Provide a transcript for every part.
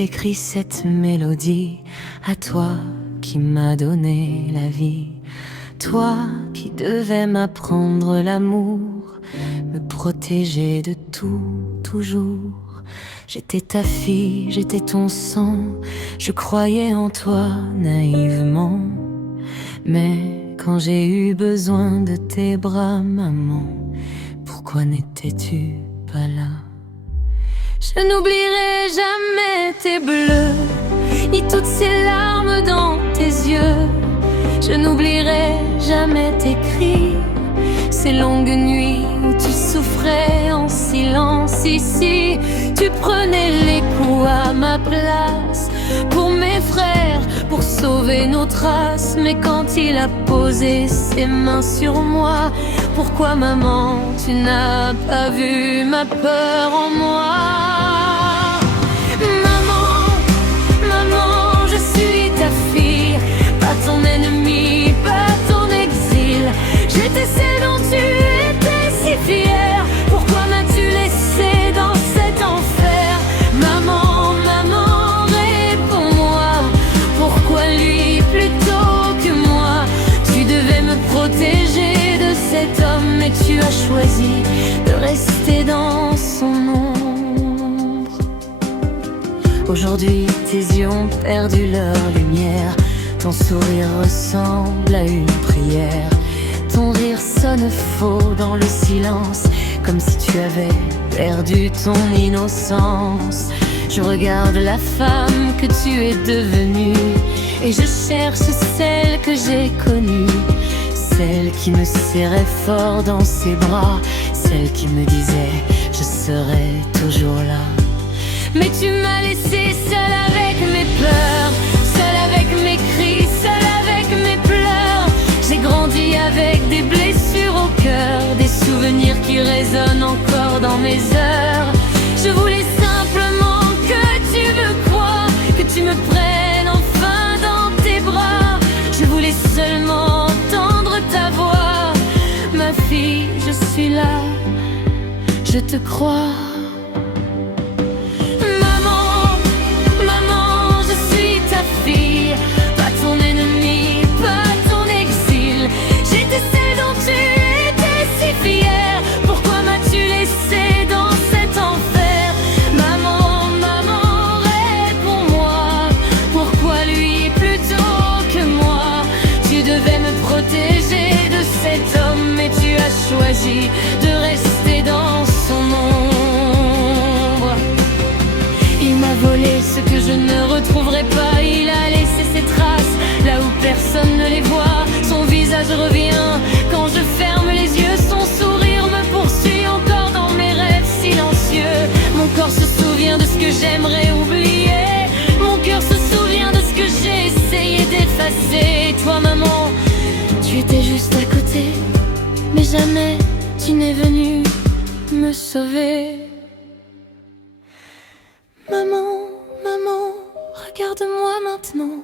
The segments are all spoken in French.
écrit cette mélodie, à toi qui m'as donné la vie, toi qui devais m'apprendre l'amour, me protéger de tout, toujours. J'étais ta fille, j'étais ton sang, je croyais en toi naïvement. Mais quand j'ai eu besoin de tes bras, maman, pourquoi n'étais-tu pas là? Je n'oublierai jamais tes bleus, ni toutes ces larmes dans tes yeux. Je n'oublierai jamais tes cris, ces longues nuits où tu souffrais en silence. Ici, tu prenais les coups à ma place, pour mes frères, pour sauver nos traces. Mais quand il a posé ses mains sur moi, pourquoi maman, tu n'as pas vu ma peur en moi? Maman, je suis ta fille, pas ton ennemi, pas ton exil. J'étais celle dont tu étais si fière. Pourquoi m'as-tu laissé dans cet enfer? Maman, réponds-moi, pourquoi lui plutôt que moi? Tu devais me protéger de cet homme, mais tu as choisi de rester dans son ombre. Aujourd'hui, tes yeux ont perdu leur lumière, ton sourire ressemble à une prière. Ton rire sonne faux dans le silence, comme si tu avais perdu ton innocence. Je regarde la femme que tu es devenue, et je cherche celle que j'ai connue, celle qui me serrait fort dans ses bras, celle qui me disait je serai toujours là. Mais tu m'as laissé seule avec mes peurs, seule avec mes cris, seule avec mes pleurs. J'ai grandi avec des blessures au cœur, des souvenirs qui résonnent encore dans mes heures. Je voulais simplement que tu me croies, que tu me prennes enfin dans tes bras. Je voulais seulement entendre ta voix. Ma fille, je suis là, je te crois. Maman, je suis ta fille, pas ton ennemi, pas ton exil. J'étais celle dont tu étais si fière. Pourquoi m'as-tu laissé dans cet enfer? Maman, réponds-moi, pourquoi lui plutôt que moi? Tu devais me protéger de cet homme, mais tu as choisi de rester dans son ombre. Il m'a volé ce que je ne retrouverai pas, il a laissé ses traces là où personne ne les voit. Son visage revient quand je ferme les yeux, son sourire me poursuit encore dans mes rêves silencieux. Mon corps se souvient de ce que j'aimerais oublier, mon cœur se souvient de ce que j'ai essayé d'effacer. Toi maman, tu étais juste à côté, mais jamais tu n'es venue me sauver. Maman, regarde-moi maintenant.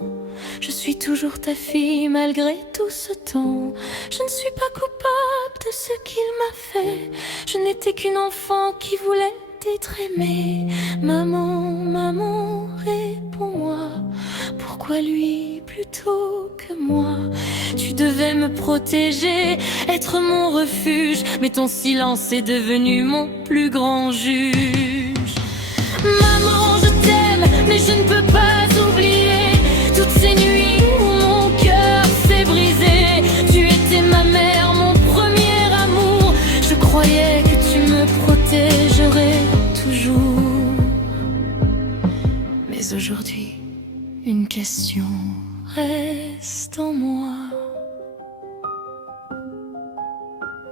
Je suis toujours ta fille malgré tout ce temps. Je ne suis pas coupable de ce qu'il m'a fait. Je n'étais qu'une enfant qui voulait être aimée. Maman, réponds-moi, pourquoi lui plutôt que moi? Tu devais me protéger, être mon refuge, mais ton silence est devenu mon plus grand juge. Maman, je t'aime, mais je ne peux pas oublier toutes ces nuits où mon cœur s'est brisé. Tu étais ma mère, mon premier amour. Je croyais que tu me protégerais toujours. Mais aujourd'hui, une question reste en moi.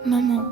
Maman,